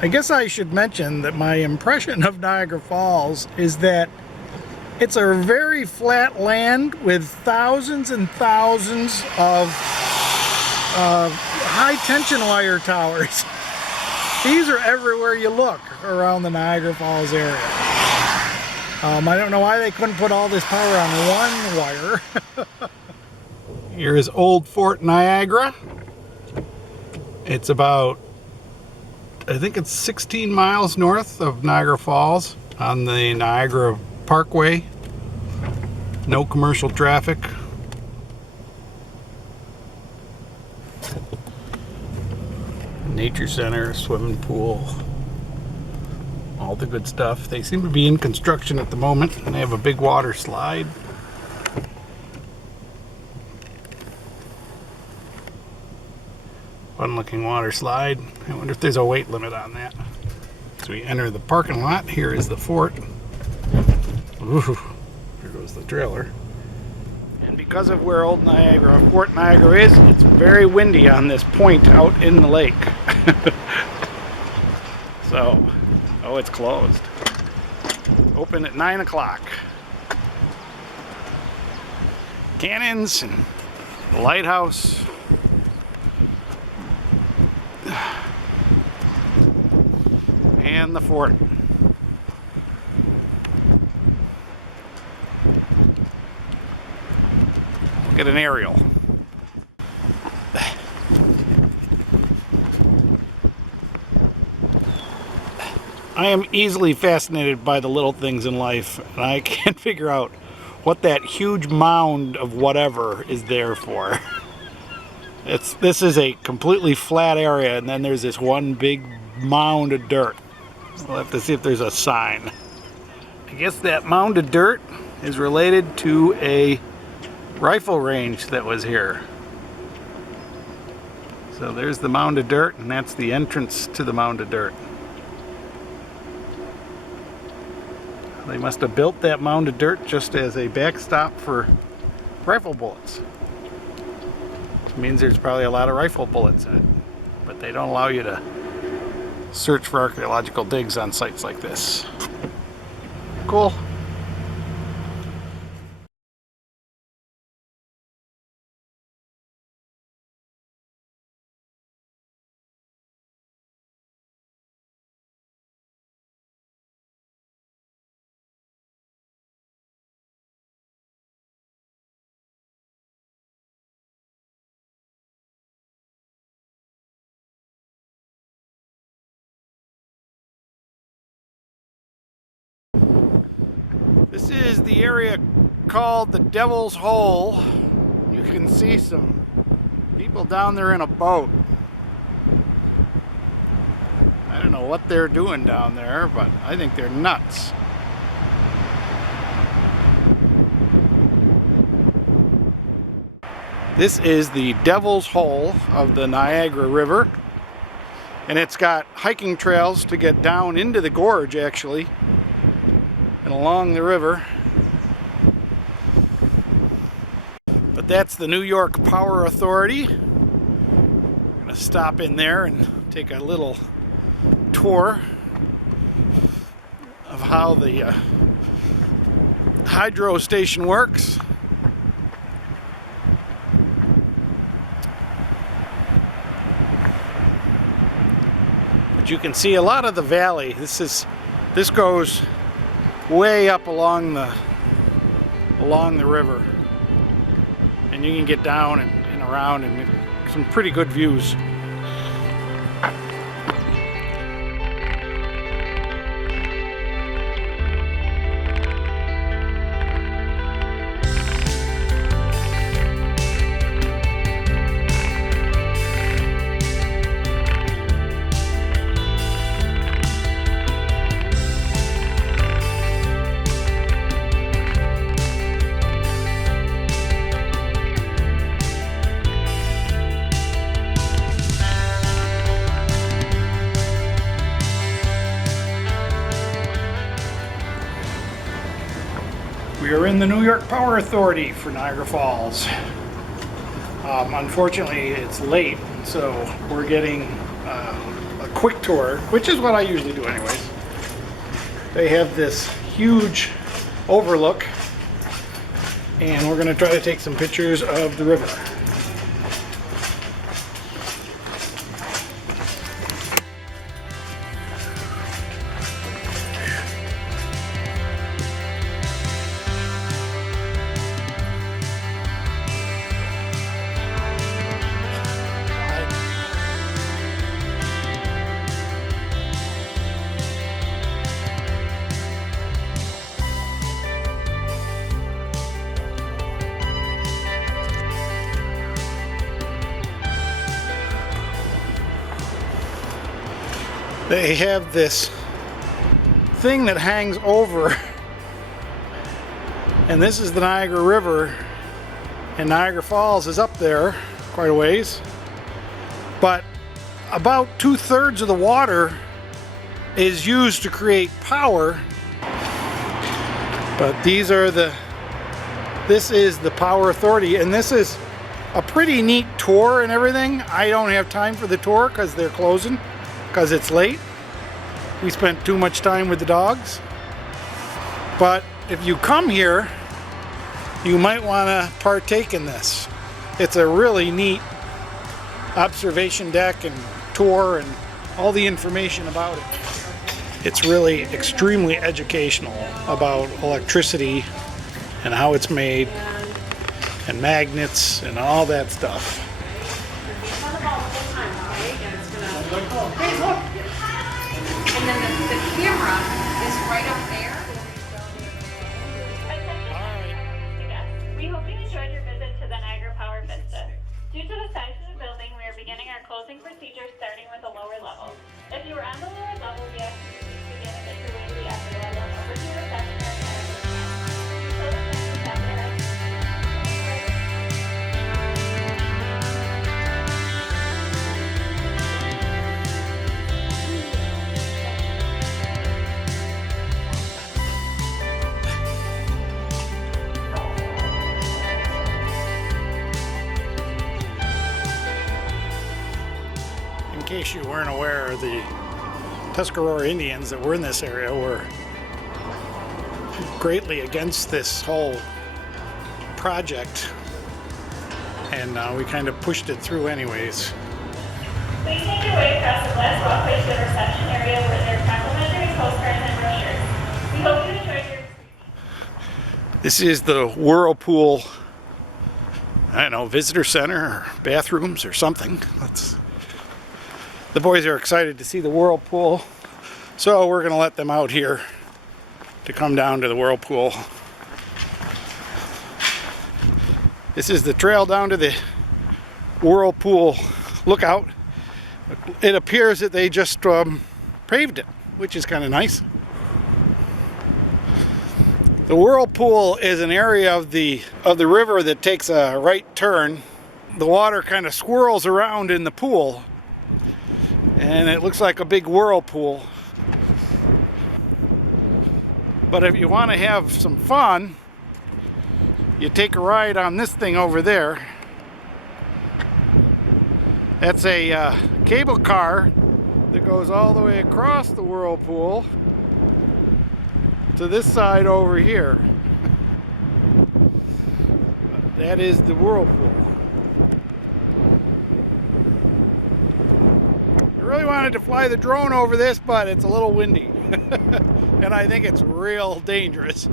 I guess I should mention that my impression of Niagara Falls is that it's a very flat land with thousands and thousands of high tension wire towers. These are everywhere you look around the Niagara Falls area. I don't know why they couldn't put all this power on one wire. Here is Old Fort Niagara. It's about, I think it's 16 miles north of Niagara Falls on the Niagara Parkway. No commercial traffic. Nature center, swimming pool, all the good stuff. They seem to be in construction at the moment, and they have a big water slide. Fun looking water slide. I wonder if there's a weight limit on that. As we enter the parking lot, here is the fort. Ooh, there goes the trailer. And because of where Old Niagara, Fort Niagara is, it's very windy on this point out in the lake. So, oh, it's closed. Open at 9 o'clock. Cannons and the lighthouse. And the fort. Get an aerial. I am easily fascinated by the little things in life, and I can't figure out what that huge mound of whatever is there for. This is a completely flat area, and then there's this one big mound of dirt. We'll have to see if there's a sign. I guess that mound of dirt is related to a rifle range that was here. So there's the mound of dirt, and that's the entrance to the mound of dirt. They must have built that mound of dirt just as a backstop for rifle bullets. Which means there's probably a lot of rifle bullets in it. But they don't allow you to search for archaeological digs on sites like this. Cool. This is the area called the Devil's Hole. You can see some people down there in a boat. I don't know what they're doing down there, but I think they're nuts. This is the Devil's Hole of the Niagara River, and it's got hiking trails to get down into the gorge, actually, and along the river. But that's the New York Power Authority. We're gonna stop in there and take a little tour of how the hydro station works. But you can see a lot of the valley. This goes way up along the river, and you can get down and around, and some pretty good views. We are in the New York Power Authority for Niagara Falls. Unfortunately, it's late, so we're getting a quick tour, which is what I usually do anyways. They have this huge overlook, and we're going to try to take some pictures of the river. They have this thing that hangs over, and this is the Niagara River, and Niagara Falls is up there quite a ways, but about 2/3 of the water is used to create power. But this is the Power Authority, and this is a pretty neat tour and everything. I don't have time for the tour because they're closing, because it's late. We spent too much time with the dogs. But if you come here, you might want to partake in this. It's a really neat observation deck and tour and all the information about it. It's really extremely educational about electricity and how it's made and magnets and all that stuff. And then the camera is right up there. We hope you enjoyed your visit to the Niagara Power Vista. Due to the size of the building, we are beginning our closing procedures starting with the lower level. If you are on the lower level, we ask you to please begin and make your way to the upper level over to the reception area. Until the next reception area. In case you weren't aware, the Tuscarora Indians that were in this area were greatly against this whole project, and we kind of pushed it through anyways. Please make your way across the glass walkway to the reception area where there are complimentary postcards and brochures. We hope you enjoyed your experience. This is the Whirlpool, I don't know, visitor center or bathrooms or something. The boys are excited to see the Whirlpool, so we're going to let them out here to come down to the Whirlpool. This is the trail down to the Whirlpool lookout. It appears that they just paved it, which is kind of nice. The Whirlpool is an area of the river that takes a right turn. The water kind of swirls around in the pool, and it looks like a big whirlpool. But if you want to have some fun, you take a ride on this thing over there. That's a cable car that goes all the way across the whirlpool to this side over here. That is the whirlpool. I really wanted to fly the drone over this, but it's a little windy. And I think it's real dangerous.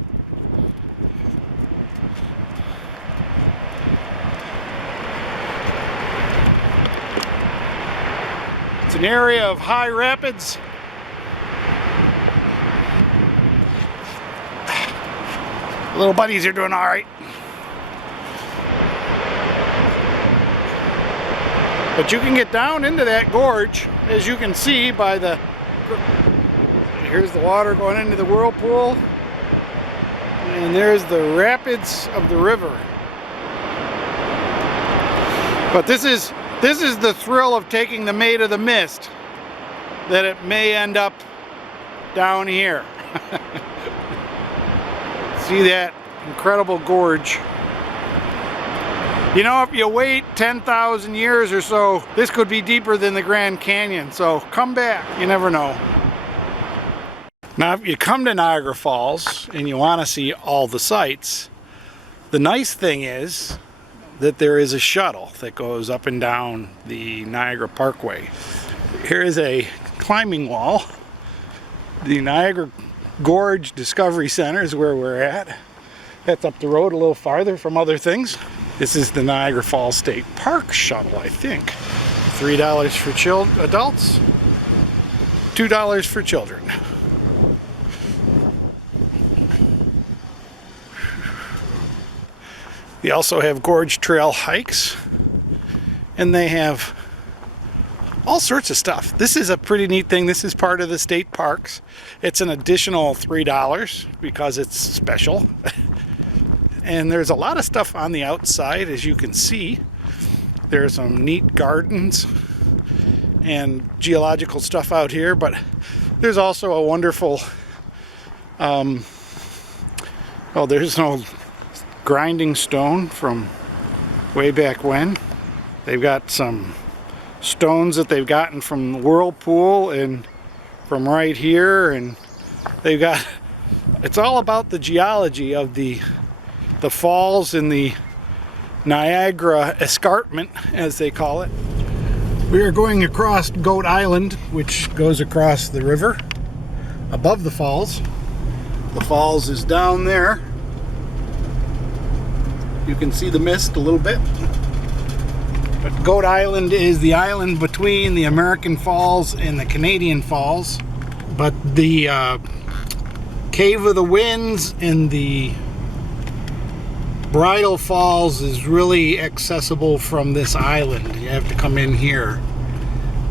It's an area of high rapids. Little buddies are doing all right. But you can get down into that gorge, as you can see by the... Here's the water going into the whirlpool. And there's the rapids of the river. But this is the thrill of taking the Maid of the Mist, that it may end up down here. See that incredible gorge. You know, if you wait 10,000 years or so, this could be deeper than the Grand Canyon. So come back, you never know. Now, if you come to Niagara Falls and you want to see all the sights, the nice thing is that there is a shuttle that goes up and down the Niagara Parkway. Here is a climbing wall. The Niagara Gorge Discovery Center is where we're at. That's up the road a little farther from other things. This is the Niagara Falls State Park shuttle, I think. $3 for adults, $2 for children. They also have Gorge Trail hikes, and they have all sorts of stuff. This is a pretty neat thing. This is part of the state parks. It's an additional $3 because it's special. And there's a lot of stuff on the outside, as you can see. There's some neat gardens and geological stuff out here, but there's also a wonderful, oh, there's no grinding stone from way back when. They've got some stones that they've gotten from the whirlpool and from right here, and they've got, it's all about the geology of the falls in the Niagara Escarpment, as they call it. We are going across Goat Island, which goes across the river above the falls. The falls is down there. You can see the mist a little bit. But Goat Island is the island between the American Falls and the Canadian Falls. But the Cave of the Winds and the Bridal Falls is really accessible from this island. You have to come in here.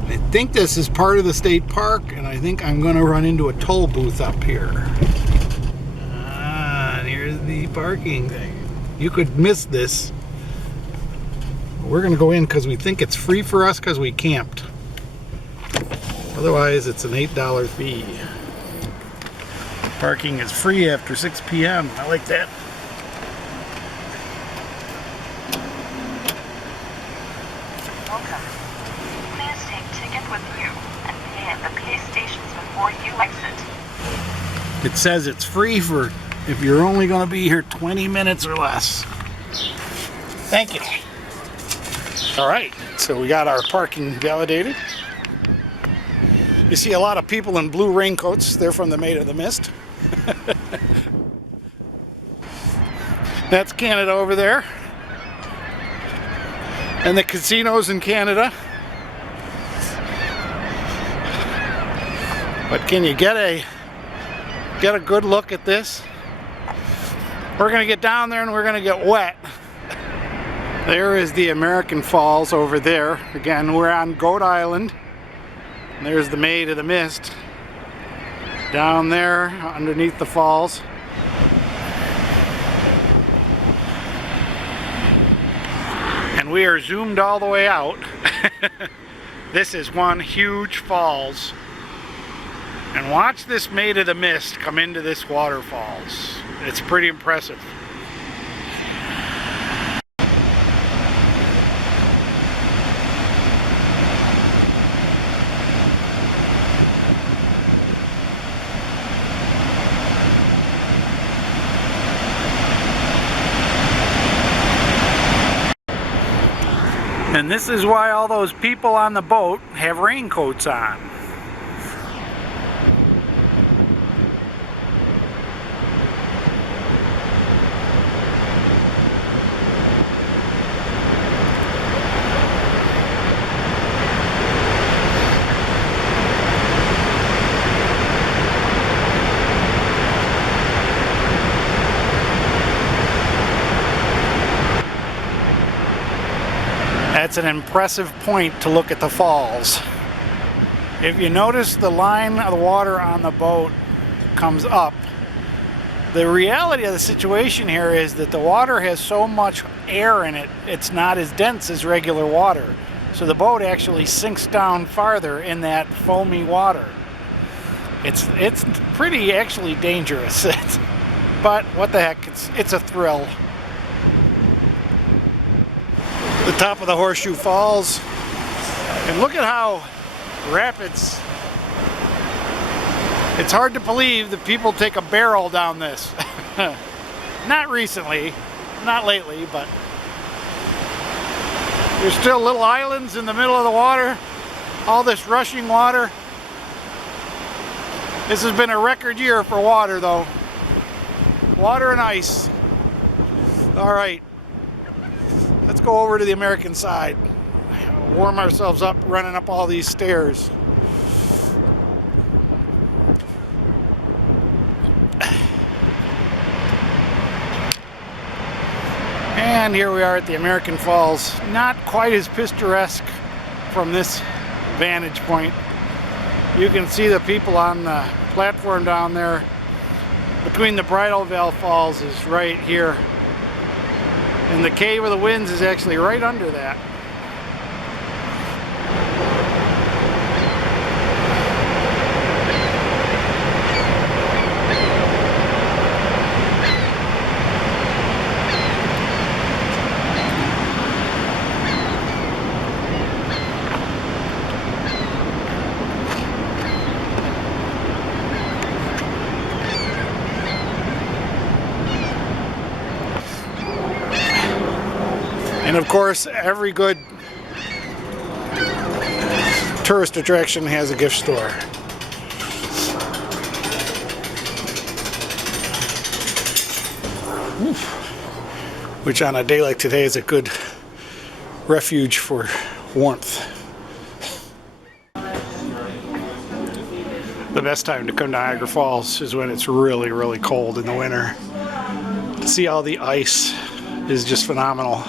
I think this is part of the state park, and I think I'm going to run into a toll booth up here. And here's the parking thing. You could miss this. We're going to go in because we think it's free for us because we camped. Otherwise, it's an $8 fee. Parking is free after 6 p.m. I like that. Welcome. Please take ticket with you and pay at the pay stations before you exit. It says it's free for if you're only going to be here 20 minutes or less. Thank you. All right, so we got our parking validated. You see a lot of people in blue raincoats. They're from the Maid of the Mist. That's Canada over there. And the casinos in Canada. But can you get a good look at this? We're gonna get down there and we're gonna get wet. There is the American Falls over there. Again, we're on Goat Island. And there's the Maid of the Mist down there underneath the falls. And we are zoomed all the way out. This is one huge falls. And watch this Maid of the Mist come into this waterfalls. It's pretty impressive. And this is why all those people on the boat have raincoats on. That's an impressive point to look at the falls. If you notice the line of the water on the boat comes up, the reality of the situation here is that the water has so much air in it, it's not as dense as regular water. So the boat actually sinks down farther in that foamy water. It's pretty actually dangerous. But what the heck, it's a thrill. the top of the Horseshoe Falls. And look at how rapids. It's hard to believe that people take a barrel down this. Not recently, not lately, but there's still little islands in the middle of the water. All this rushing water. This has been a record year for water though. Water and ice. All right, let's go over to the American side. Warm ourselves up running up all these stairs. And here we are at the American Falls. Not quite as picturesque from this vantage point. You can see the people on the platform down there. Between the Bridal Veil Falls is right here. And the Cave of the Winds is actually right under that. And of course, every good tourist attraction has a gift store. Which on a day like today is a good refuge for warmth. The best time to come to Niagara Falls is when it's really, really cold in the winter. To see all the ice is just phenomenal.